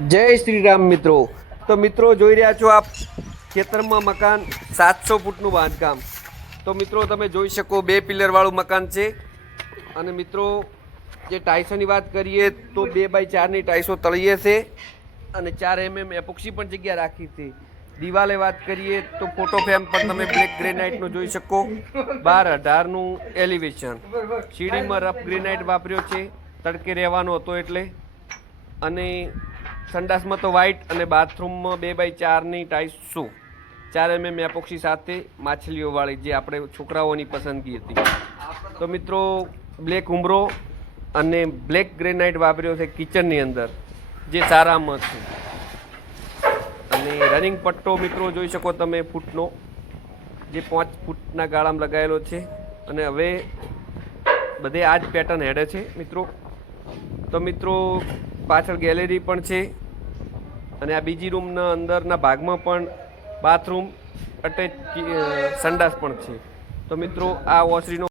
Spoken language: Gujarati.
જય શ્રી રામ મિત્રો. તો મિત્રો જોઈ રહ્યા છો આપ ખેતરમાં મકાન 700 ફૂટનું બાંધકામ. તો મિત્રો તમે જોઈ શકો 2 પિલરવાળું મકાન છે. અને મિત્રો જે ટાઈસોની વાત કરીએ તો 2x4ની ટાઈસો તળીએ છે અને 4 mm એપોક્સી પણ જગ્યા રાખી છે. દિવાલે વાત કરીએ તો ફોટો ફ્રેમ પણ તમે બ્લેક ગ્રેનાઇટનું જોઈ શકો. 12-18નું એલિવેશન. સીડીમાં રફ ગ્રેનાઇટ વાપર્યો છે, તડકે રહેવાનો હતો એટલે. અને સંડાસમાં તો વ્હાઇટ અને બાથરૂમમાં 2x4ની ટાઈસો 4 mm એપોક્સી સાથે માછલીઓવાળી, જે આપણે છોકરાઓની પસંદગી હતી. તો મિત્રો બ્લેક ઉમરો અને બ્લેક ગ્રેનાઇટ વાપર્યો છે કિચનની અંદર, જે સારામાં છે. અને રનિંગ પટ્ટો મિત્રો જોઈ શકો તમે ફૂટનો, જે 5 ફૂટના ગાળામાં લગાવેલો છે. અને હવે બધે આ જ પેટર્ન હેડે છે મિત્રો. તો મિત્રો પાછળ ગેલેરી પણ છે અને આ બીજી રૂમના અંદરના ભાગમાં પણ બાથરૂમ અટેચ સંડાસ પણ છે. તો મિત્રો આ ઓસરીનો